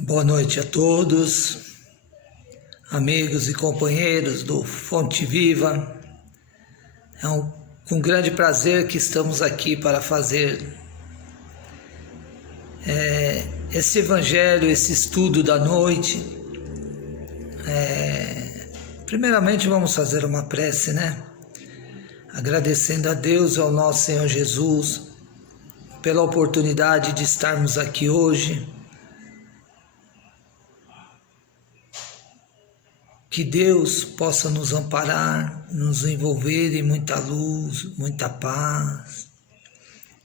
Boa noite a todos, amigos e companheiros do Fonte Viva. É com grande prazer que estamos aqui para fazer esse evangelho, esse estudo da noite. Primeiramente vamos fazer uma prece, né? Agradecendo a Deus e ao nosso Senhor Jesus pela oportunidade de estarmos aqui hoje. Que Deus possa nos amparar, nos envolver em muita luz, muita paz.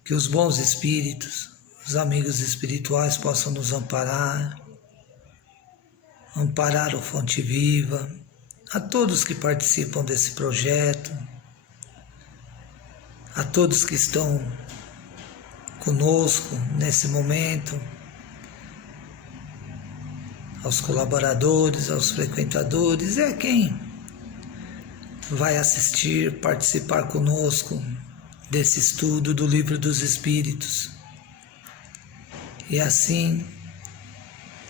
Que os bons espíritos, os amigos espirituais possam nos amparar o Fonte Viva, a todos que participam desse projeto, a todos que estão conosco nesse momento, aos colaboradores, aos frequentadores, e a quem vai assistir, participar conosco desse estudo do Livro dos Espíritos. E assim,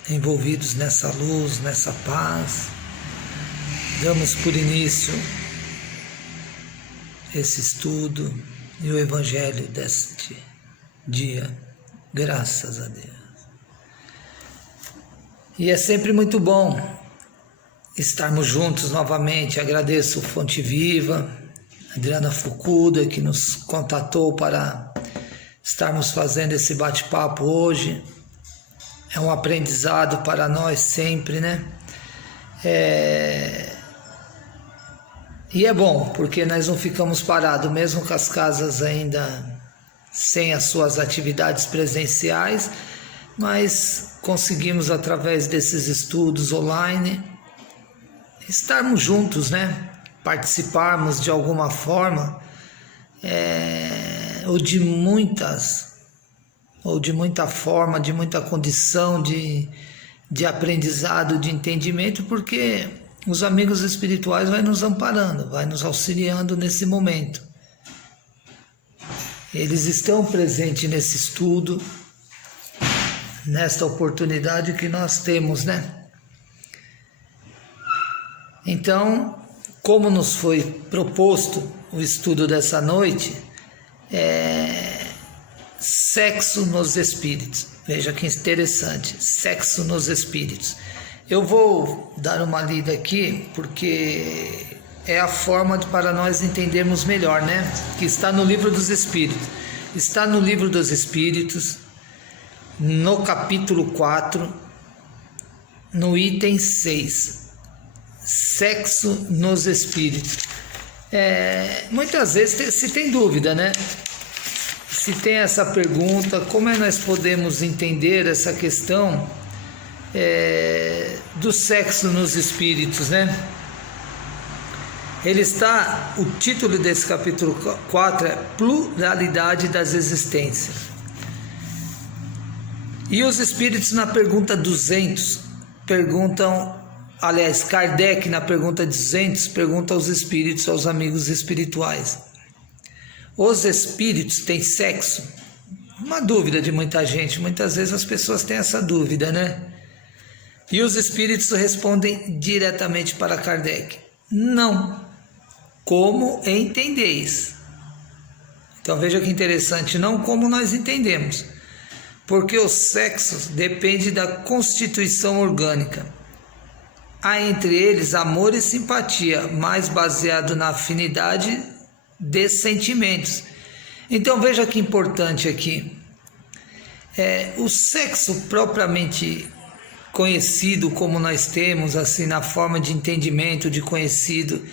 envolvidos nessa luz, nessa paz, damos por início esse estudo e o Evangelho deste dia, graças a Deus. E é sempre muito bom estarmos juntos novamente. Agradeço o Fonte Viva, Adriana Fukuda, que nos contatou para estarmos fazendo esse bate-papo hoje. É um aprendizado para nós sempre, né? E é bom, porque nós não ficamos parados, mesmo com as casas ainda sem as suas atividades presenciais, mas conseguimos, através desses estudos online, estarmos juntos, né? Participarmos de alguma forma, ou de muita forma, de muita condição de aprendizado, de entendimento, porque os amigos espirituais vão nos amparando, vai nos auxiliando nesse momento. Eles estão presentes nesse estudo, nesta oportunidade que nós temos, né? Então, como nos foi proposto o estudo dessa noite, sexo nos espíritos. Veja que interessante, sexo nos espíritos. Eu vou dar uma lida aqui, porque é a forma para nós entendermos melhor, né? Que está no Livro dos Espíritos. Está no Livro dos Espíritos, no capítulo 4, no item 6, sexo nos espíritos. Muitas vezes se tem dúvida, né? Se tem essa pergunta, como nós podemos entender essa questão do sexo nos espíritos, né? O título desse capítulo 4 é Pluralidade das Existências. E os espíritos, na pergunta 200, Kardec, na pergunta 200, pergunta aos espíritos, aos amigos espirituais: os espíritos têm sexo? Uma dúvida de muita gente, muitas vezes as pessoas têm essa dúvida, né? E os espíritos respondem diretamente para Kardec: não, como entendeis? Então veja que interessante, não como nós entendemos. Porque o sexo depende da constituição orgânica. Há entre eles amor e simpatia, mais baseado na afinidade de sentimentos. Então veja que importante aqui. O sexo propriamente conhecido, como nós temos, assim, na forma de entendimento, de conhecido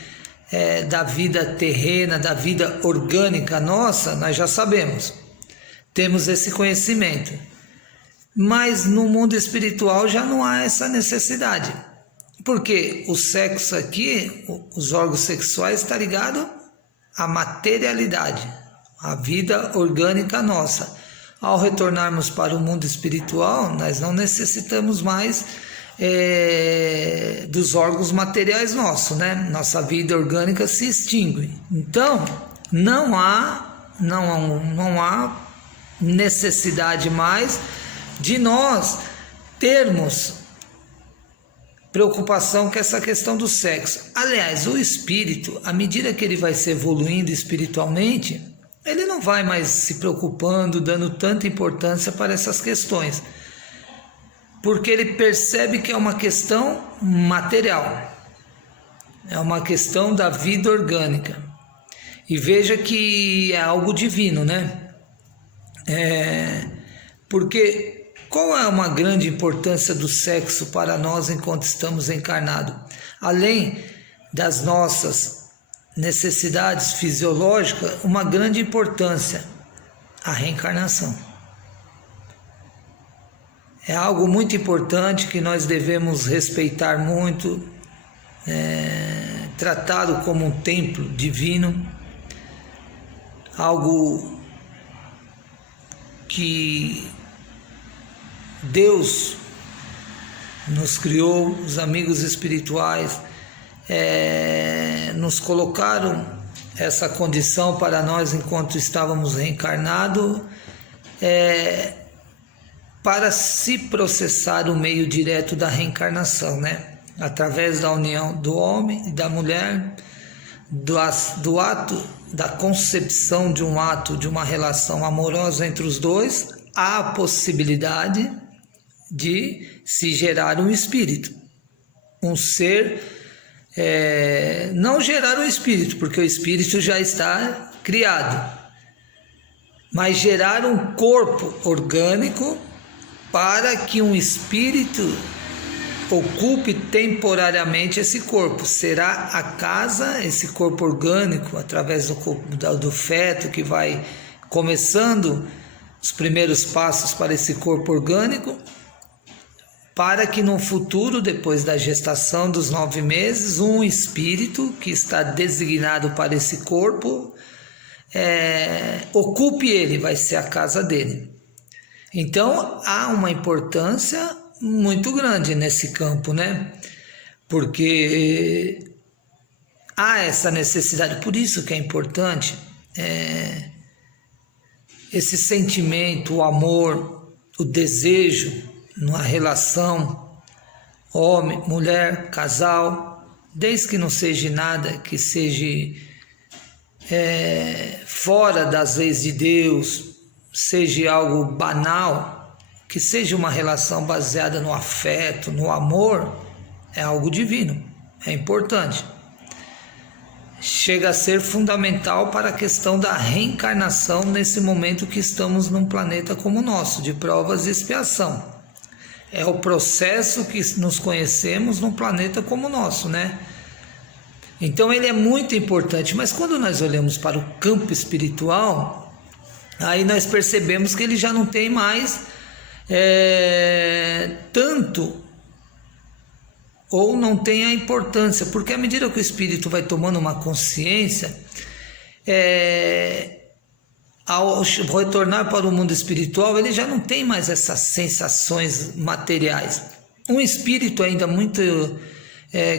da vida terrena, da vida orgânica nossa, nós já sabemos. Temos esse conhecimento, mas no mundo espiritual já não há essa necessidade, porque o sexo aqui, os órgãos sexuais, está ligado à materialidade, à vida orgânica nossa. Ao retornarmos para o mundo espiritual, nós não necessitamos mais dos órgãos materiais nossos, né? Nossa vida orgânica se extingue. Então, não há necessidade mais de nós termos preocupação com essa questão do sexo. Aliás, o espírito, à medida que ele vai se evoluindo espiritualmente, ele não vai mais se preocupando, dando tanta importância para essas questões, porque ele percebe que é uma questão material, é uma questão da vida orgânica. E veja que é algo divino, né? Porque qual é uma grande importância do sexo para nós enquanto estamos encarnados? Além das nossas necessidades fisiológicas, uma grande importância, a reencarnação. É algo muito importante que nós devemos respeitar muito, tratado como um templo divino, algo que Deus nos criou, os amigos espirituais nos colocaram essa condição para nós enquanto estávamos reencarnados, para se processar o meio direto da reencarnação, né? Através da união do homem e da mulher, do ato, da concepção de um ato, de uma relação amorosa entre os dois, há a possibilidade de se gerar um espírito, um ser, não gerar um espírito, porque o espírito já está criado, mas gerar um corpo orgânico para que um espírito ocupe temporariamente esse corpo. Será a casa, esse corpo orgânico, através do feto que vai começando os primeiros passos para esse corpo orgânico, para que no futuro, depois da gestação dos 9 meses, um espírito que está designado para esse corpo ocupe ele, vai ser a casa dele. Então há uma importância muito grande nesse campo, né? Porque há essa necessidade, por isso que é importante esse sentimento, o amor, o desejo numa relação homem, mulher, casal, desde que não seja nada que seja fora das leis de Deus, seja algo banal, que seja uma relação baseada no afeto, no amor, é algo divino, é importante. Chega a ser fundamental para a questão da reencarnação nesse momento que estamos num planeta como o nosso, de provas e expiação. É o processo que nos conhecemos num planeta como o nosso, né? Então ele é muito importante, mas quando nós olhamos para o campo espiritual, aí nós percebemos que ele já não tem mais tanto, ou não tem a importância, porque à medida que o espírito vai tomando uma consciência, ao retornar para o mundo espiritual, ele já não tem mais essas sensações materiais. Um espírito ainda muito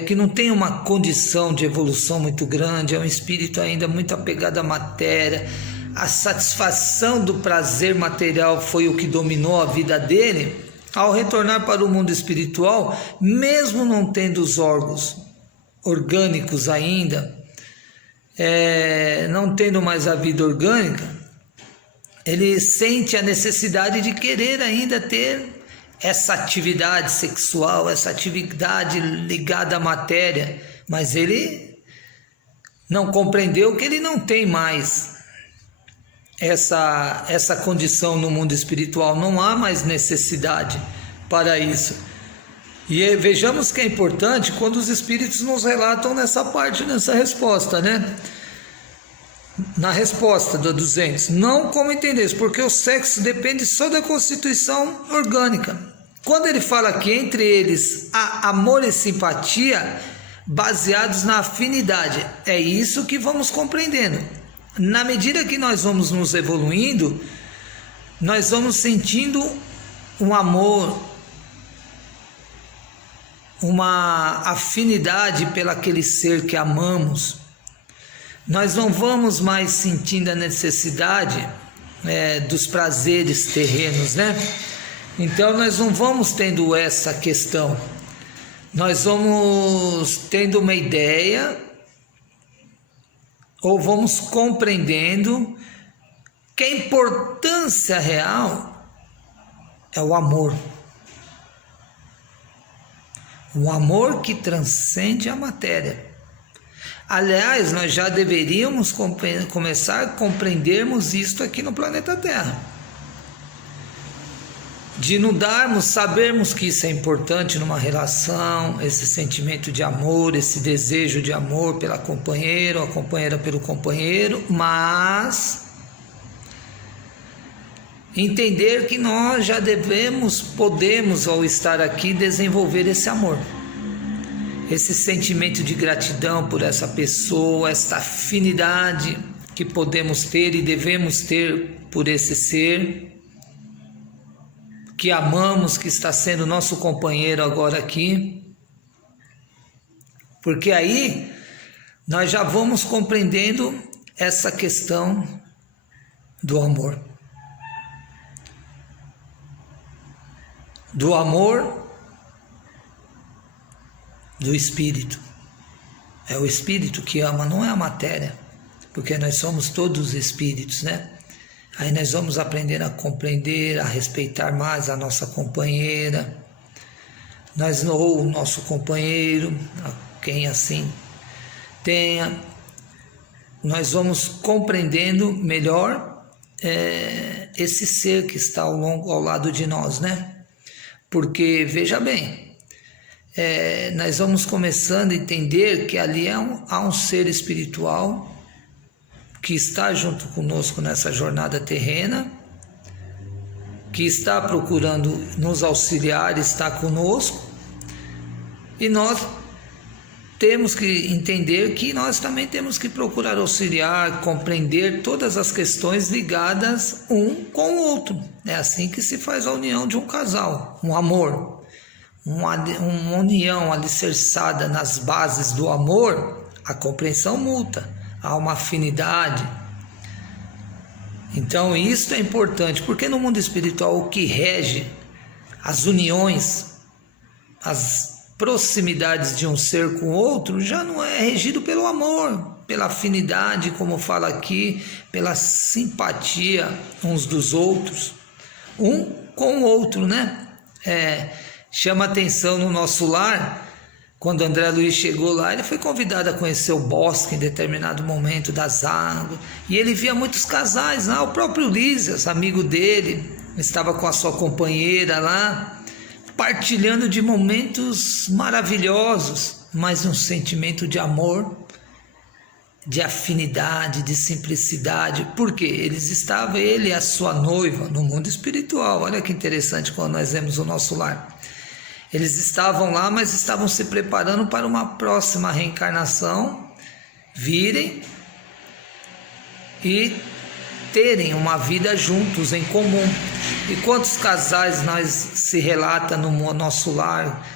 que não tem uma condição de evolução muito grande, é um espírito ainda muito apegado à matéria. A satisfação do prazer material foi o que dominou a vida dele. Ao retornar para o mundo espiritual, mesmo não tendo os órgãos orgânicos ainda, não tendo mais a vida orgânica, ele sente a necessidade de querer ainda ter essa atividade sexual, essa atividade ligada à matéria, mas ele não compreendeu que ele não tem mais essa condição no mundo espiritual, não há mais necessidade para isso. E vejamos que é importante quando os espíritos nos relatam nessa parte, nessa resposta, né? Na resposta do 200, não como entendeis, porque o sexo depende só da constituição orgânica. Quando ele fala que entre eles há amor e simpatia baseados na afinidade, é isso que vamos compreendendo. Na medida que nós vamos nos evoluindo, nós vamos sentindo um amor, uma afinidade pelaquele ser que amamos. Nós não vamos mais sentindo a necessidade dos prazeres terrenos, né? Então nós não vamos tendo essa questão, nós vamos tendo uma ideia, ou vamos compreendendo que a importância real é o amor. Um amor que transcende a matéria. Aliás, nós já deveríamos começar a compreendermos isto aqui no planeta Terra. De nos darmos, sabermos que isso é importante numa relação, esse sentimento de amor, esse desejo de amor pela companheira, a companheira pelo companheiro, mas entender que nós já podemos, ao estar aqui, desenvolver esse amor, esse sentimento de gratidão por essa pessoa, esta afinidade que podemos ter e devemos ter por esse ser, que amamos, que está sendo nosso companheiro agora aqui, porque aí nós já vamos compreendendo essa questão do amor. Do amor do Espírito. É o Espírito que ama, não é a matéria, porque nós somos todos espíritos, né? Aí nós vamos aprender a compreender, a respeitar mais a nossa companheira, ou o nosso companheiro, quem assim tenha. Nós vamos compreendendo melhor esse ser que está ao lado de nós, né? Porque, veja bem, nós vamos começando a entender que ali há um ser espiritual que está junto conosco nessa jornada terrena, que está procurando nos auxiliar, está conosco, e nós temos que entender que nós também temos que procurar auxiliar, compreender todas as questões ligadas um com o outro. É assim que se faz a união de um casal, um amor, uma união alicerçada nas bases do amor, a compreensão mútua, há uma afinidade. Então isso é importante, porque no mundo espiritual o que rege as uniões, as proximidades de um ser com o outro já não é regido pelo amor, pela afinidade, como fala aqui, pela simpatia uns dos outros, um com o outro, né? Chama atenção no nosso lar, quando André Luiz chegou lá, ele foi convidado a conhecer o bosque em determinado momento das águas, e ele via muitos casais lá, o próprio Lísias, amigo dele, estava com a sua companheira lá, partilhando de momentos maravilhosos, mas um sentimento de amor, de afinidade, de simplicidade. Por quê? Ele e a sua noiva no mundo espiritual. Olha que interessante quando nós vemos o nosso lar. Eles estavam lá, mas estavam se preparando para uma próxima reencarnação, virem e terem uma vida juntos, em comum. E quantos casais nós se relata no nosso lar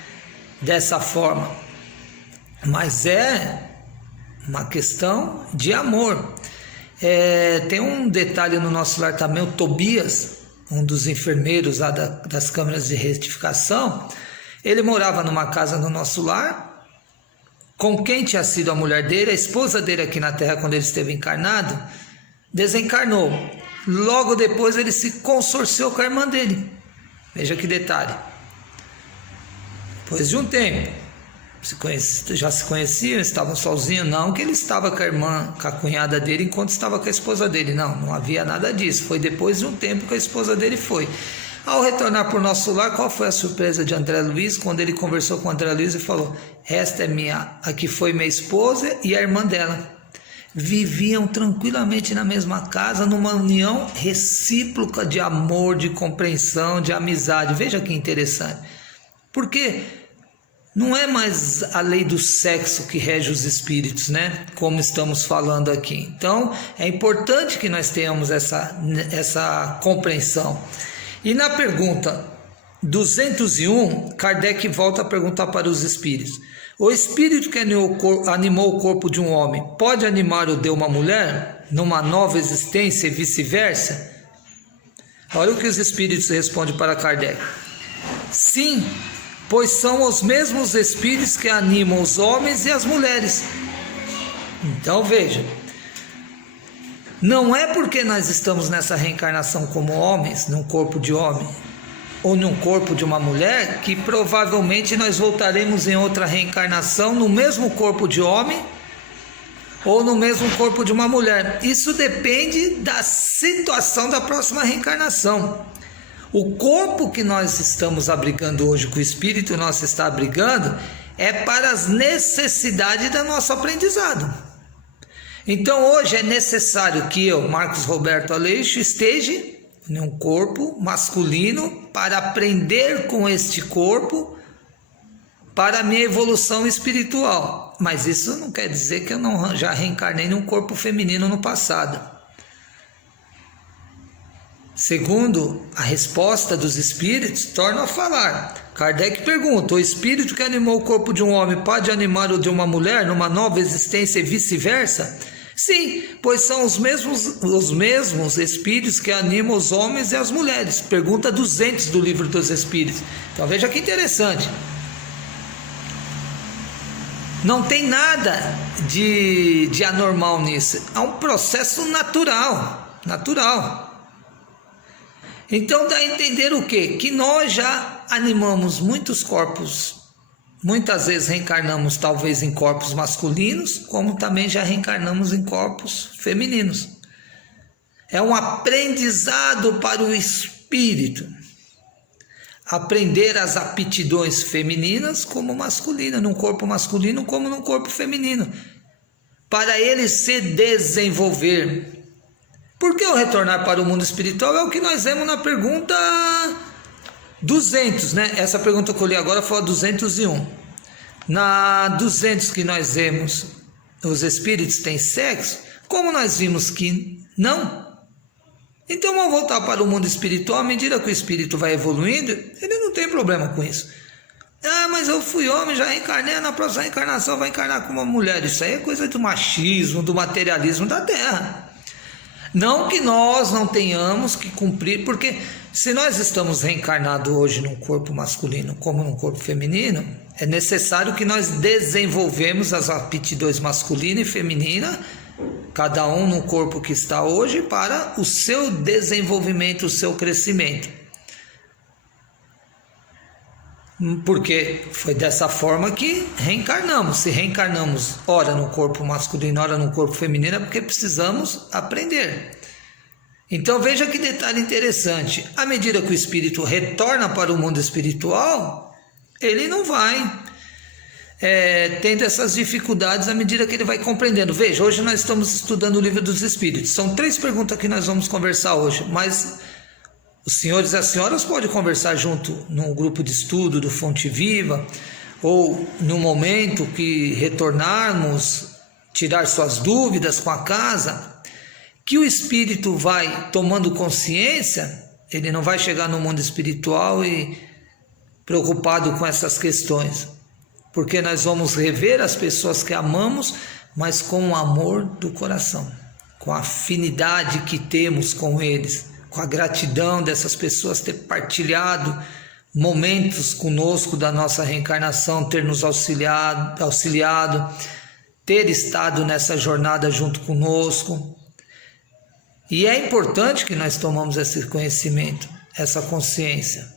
dessa forma? Mas é uma questão de amor. Tem um detalhe no nosso lar também, o Tobias, um dos enfermeiros lá das câmaras de retificação, ele morava numa casa no nosso lar, com quem tinha sido a mulher dele, a esposa dele aqui na Terra quando ele esteve encarnado, desencarnou. Logo depois ele se consorciou com a irmã dele. Veja que detalhe. Depois de um tempo, já se conheciam, estavam sozinhos. Não que ele estava com a irmã, com a cunhada dele, enquanto estava com a esposa dele. Não havia nada disso. Foi depois de um tempo que a esposa dele foi. Ao retornar para o nosso lar, qual foi a surpresa de André Luiz? Quando ele conversou com André Luiz e falou: esta é aqui foi minha esposa e a irmã dela. Viviam tranquilamente na mesma casa, numa união recíproca de amor, de compreensão, de amizade. Veja que interessante. Porque não é mais a lei do sexo que rege os espíritos, né? Como estamos falando aqui. Então, é importante que nós tenhamos essa compreensão. E na pergunta 201, Kardec volta a perguntar para os espíritos: o espírito que animou o corpo de um homem pode animar o de uma mulher numa nova existência e vice-versa? Olha o que os espíritos respondem para Kardec. Sim, pois são os mesmos espíritos que animam os homens e as mulheres. Então veja, não é porque nós estamos nessa reencarnação como homens, num corpo de homem, ou num corpo de uma mulher, que provavelmente nós voltaremos em outra reencarnação no mesmo corpo de homem ou no mesmo corpo de uma mulher. Isso depende da situação da próxima reencarnação. O corpo que nós estamos abrigando hoje, que o espírito nosso está abrigando, é para as necessidades do nosso aprendizado. Então hoje é necessário que eu, Marcos Roberto Aleixo, esteja em um corpo masculino para aprender com este corpo para a minha evolução espiritual. Mas isso não quer dizer que eu não já reencarnei num corpo feminino no passado. Segundo a resposta dos espíritos, torno a falar. Kardec pergunta: o espírito que animou o corpo de um homem pode animar o de uma mulher numa nova existência e vice-versa? Sim, pois são os mesmos espíritos que animam os homens e as mulheres. Pergunta 200 do Livro dos Espíritos. Então veja que interessante. Não tem nada de anormal nisso. É um processo natural. Então dá a entender o quê? Que nós já animamos muitos corpos. Muitas vezes reencarnamos talvez em corpos masculinos, como também já reencarnamos em corpos femininos. É um aprendizado para o espírito. Aprender as aptidões femininas como masculinas, num corpo masculino como num corpo feminino. Para ele se desenvolver. Por que o retornar para o mundo espiritual? É o que nós vemos na pergunta 200, né? Essa pergunta que eu li agora foi a 201. Na 200 que nós vemos, os espíritos têm sexo, como nós vimos que não. Então vamos voltar para o mundo espiritual. À medida que o espírito vai evoluindo, ele não tem problema com isso. Ah, mas eu fui homem, já reencarnei, na próxima reencarnação vai encarnar como uma mulher. Isso aí é coisa do machismo, do materialismo da Terra. Não que nós não tenhamos que cumprir, porque se nós estamos reencarnados hoje num corpo masculino como num corpo feminino, é necessário que nós desenvolvemos as aptidões masculina e feminina, cada um no corpo que está hoje, para o seu desenvolvimento, o seu crescimento. Porque foi dessa forma que reencarnamos. Se reencarnamos ora no corpo masculino, ora no corpo feminino, é porque precisamos aprender. Então veja que detalhe interessante. À medida que o espírito retorna para o mundo espiritual, ele não vai tendo essas dificuldades à medida que ele vai compreendendo. Veja, hoje nós estamos estudando o Livro dos Espíritos. São 3 perguntas que nós vamos conversar hoje, mas os senhores e as senhoras podem conversar junto num grupo de estudo do Fonte Viva, ou no momento que retornarmos, tirar suas dúvidas com a casa, que o espírito vai tomando consciência. Ele não vai chegar no mundo espiritual e preocupado com essas questões, porque nós vamos rever as pessoas que amamos, mas com o amor do coração, com a afinidade que temos com eles, com a gratidão dessas pessoas ter partilhado momentos conosco da nossa reencarnação, ter nos auxiliado, ter estado nessa jornada junto conosco. E é importante que nós tomamos esse conhecimento, essa consciência,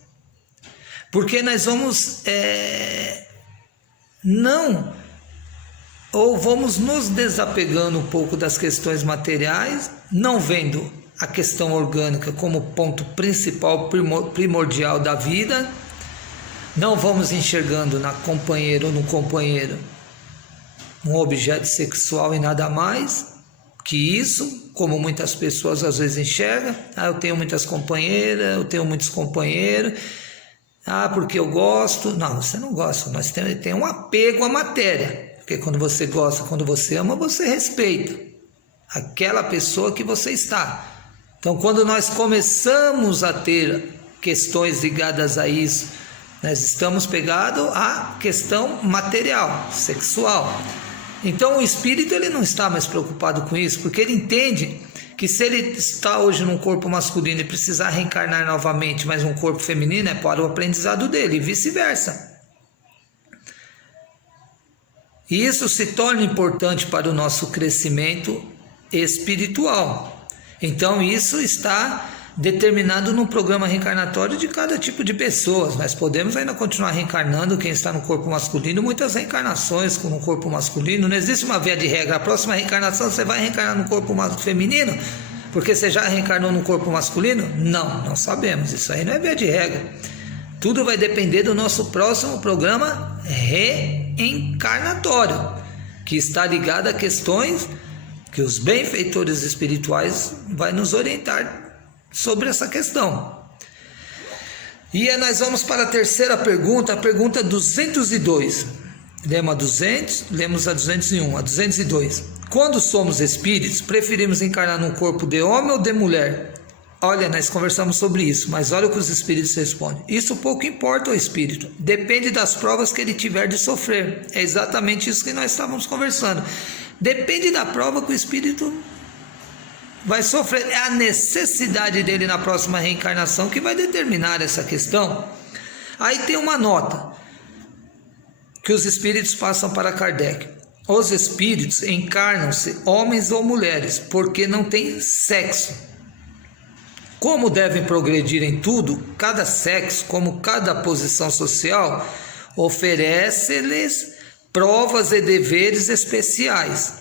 porque nós vamos vamos nos desapegando um pouco das questões materiais, não vendo a questão orgânica como ponto principal, primordial da vida, não vamos enxergando na companheira ou no companheiro um objeto sexual e nada mais que isso, como muitas pessoas às vezes enxergam. Eu tenho muitas companheiras, eu tenho muitos companheiros, porque eu gosto. Não, você não gosta, nós temos um apego à matéria, porque quando você gosta, quando você ama, você respeita aquela pessoa que você está. Então, quando nós começamos a ter questões ligadas a isso, nós estamos pegados à questão material, sexual. Então, o espírito ele não está mais preocupado com isso, porque ele entende que se ele está hoje num corpo masculino e precisar reencarnar novamente, mas um corpo feminino, é para o aprendizado dele, e vice-versa. E isso se torna importante para o nosso crescimento espiritual. Então isso está determinado no programa reencarnatório de cada tipo de pessoas. Nós podemos ainda continuar reencarnando, quem está no corpo masculino, muitas reencarnações no corpo masculino. Não existe uma via de regra. A próxima reencarnação você vai reencarnar no corpo feminino porque você já reencarnou no corpo masculino? Não sabemos. Isso aí não é via de regra. Tudo vai depender do nosso próximo programa reencarnatório, que está ligado a questões que os benfeitores espirituais vão nos orientar sobre essa questão. E nós vamos para a terceira pergunta, a pergunta 202. Lemos a 201, a 202. Quando somos espíritos, preferimos encarnar num corpo de homem ou de mulher? Olha, nós conversamos sobre isso, mas olha o que os espíritos respondem. Isso pouco importa ao espírito, depende das provas que ele tiver de sofrer. É exatamente isso que nós estávamos conversando. Depende da prova que o espírito vai sofrer. É a necessidade dele na próxima reencarnação que vai determinar essa questão. Aí tem uma nota que os espíritos passam para Kardec. Os espíritos encarnam-se homens ou mulheres, porque não têm sexo. Como devem progredir em tudo, cada sexo, como cada posição social, oferece-lhes provas e deveres especiais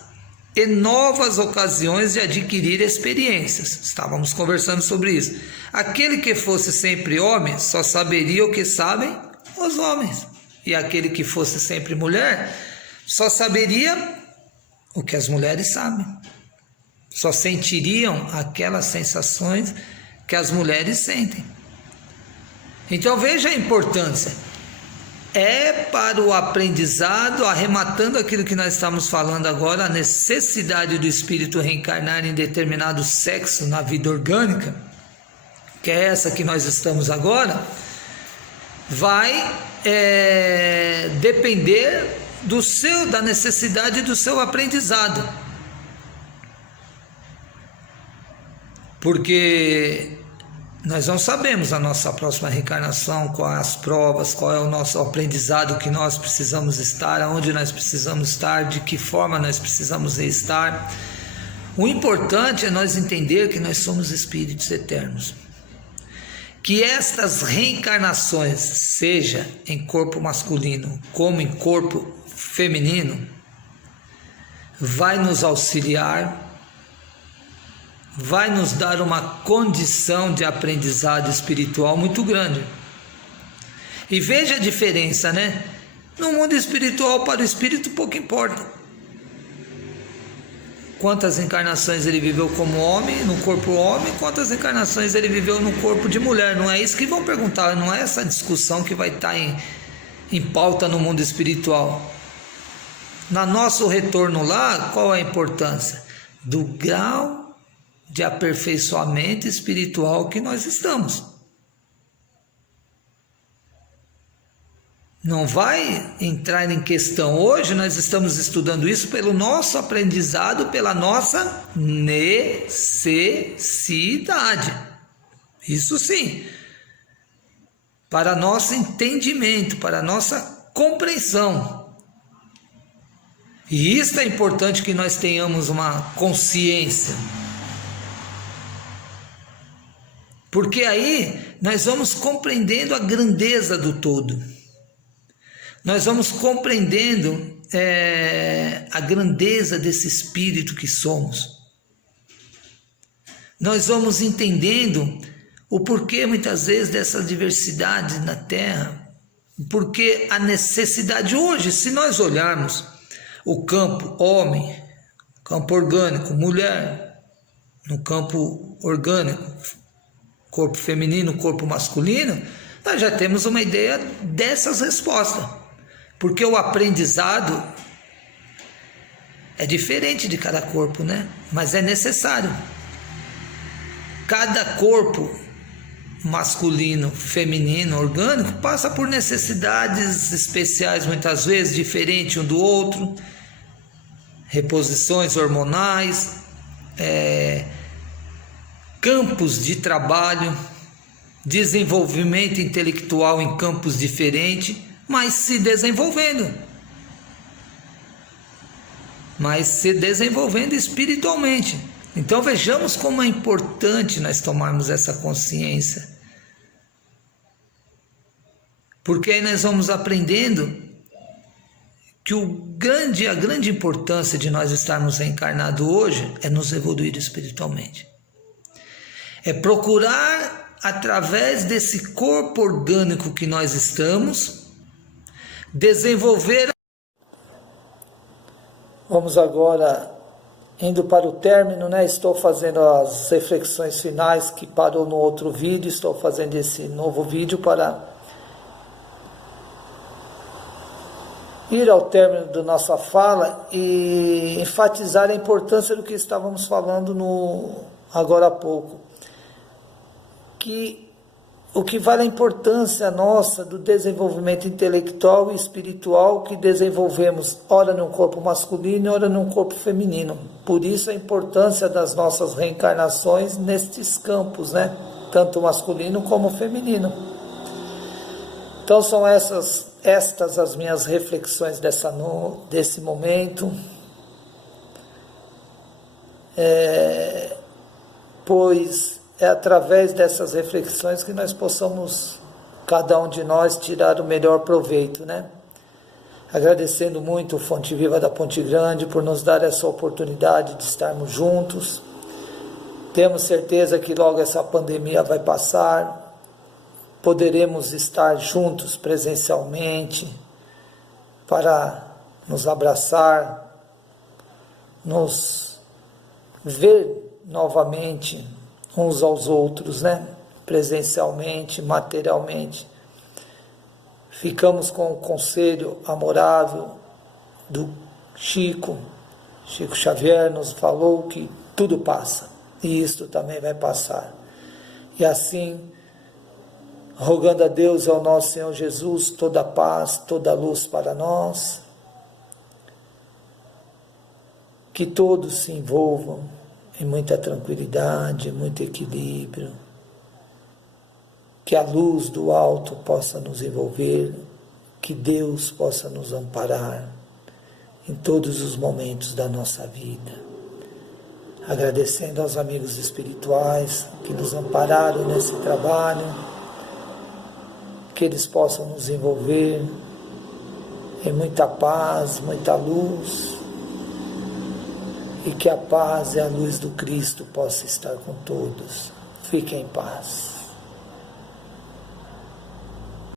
e novas ocasiões de adquirir experiências. Estávamos conversando sobre isso. Aquele que fosse sempre homem só saberia o que sabem os homens, e aquele que fosse sempre mulher só saberia o que as mulheres sabem, só sentiriam aquelas sensações que as mulheres sentem. Então veja a importância. É para o aprendizado, arrematando aquilo que nós estamos falando agora, a necessidade do espírito reencarnar em determinado sexo na vida orgânica, que é essa que nós estamos agora, vai depender da necessidade do seu aprendizado. Porque nós não sabemos a nossa próxima reencarnação, quais as provas, qual é o nosso aprendizado que nós precisamos estar, aonde nós precisamos estar, de que forma nós precisamos estar. O importante é nós entender que nós somos espíritos eternos. Que estas reencarnações, seja em corpo masculino como em corpo feminino, vai nos auxiliar, vai nos dar uma condição de aprendizado espiritual muito grande. E veja a diferença, né? No mundo espiritual, para o espírito pouco importa quantas encarnações ele viveu como homem, no corpo homem, quantas encarnações ele viveu no corpo de mulher. Não é isso que vão perguntar, não é essa discussão que vai estar em pauta no mundo espiritual. No nosso retorno lá, qual é a importância? Do grau de aperfeiçoamento espiritual que nós estamos. Não vai entrar em questão. Hoje nós estamos estudando isso pelo nosso aprendizado, pela nossa necessidade. Isso sim. Para nosso entendimento, para nossa compreensão. E isso é importante, que nós tenhamos uma consciência. Porque aí nós vamos compreendendo a grandeza do todo. Nós vamos compreendendo a grandeza desse espírito que somos. Nós vamos entendendo o porquê muitas vezes dessa diversidade na Terra. Porque a necessidade hoje, se nós olharmos o campo homem, campo orgânico, mulher, no campo orgânico, corpo feminino, corpo masculino, nós já temos uma ideia dessas respostas. Porque o aprendizado é diferente de cada corpo, né? Mas é necessário. Cada corpo masculino, feminino, orgânico, passa por necessidades especiais, muitas vezes, diferente um do outro, reposições hormonais, campos de trabalho, desenvolvimento intelectual em campos diferentes, mas se desenvolvendo. Mas se desenvolvendo espiritualmente. Então vejamos como é importante nós tomarmos essa consciência. Porque aí nós vamos aprendendo que a grande importância de nós estarmos reencarnados hoje é nos evoluir espiritualmente. É procurar, através desse corpo orgânico que nós estamos, desenvolver. Vamos agora, indo para o término, né? Estou fazendo as reflexões finais que parou no outro vídeo, estou fazendo esse novo vídeo para ir ao término da nossa fala e enfatizar a importância do que estávamos falando agora há pouco. Que o que vale a importância nossa do desenvolvimento intelectual e espiritual que desenvolvemos, ora num corpo masculino, ora num corpo feminino. Por isso a importância das nossas reencarnações nestes campos, né? Tanto masculino como feminino. Então são estas as minhas reflexões desse momento, pois é através dessas reflexões que nós possamos, cada um de nós, tirar o melhor proveito, né? Agradecendo muito o Fonte Viva da Ponte Grande por nos dar essa oportunidade de estarmos juntos. Temos certeza que logo essa pandemia vai passar, poderemos estar juntos presencialmente para nos abraçar, nos ver novamente uns aos outros, né? Presencialmente, materialmente. Ficamos com o conselho amorável do Chico Xavier, nos falou que tudo passa, e isto também vai passar. E assim, rogando a Deus e ao nosso Senhor Jesus toda a paz, toda a luz para nós, que todos se envolvam em muita tranquilidade, muito equilíbrio, que a luz do alto possa nos envolver, que Deus possa nos amparar em todos os momentos da nossa vida. Agradecendo aos amigos espirituais que nos ampararam nesse trabalho, que eles possam nos envolver em muita paz, muita luz, e que a paz e a luz do Cristo possa estar com todos. Fiquem em paz.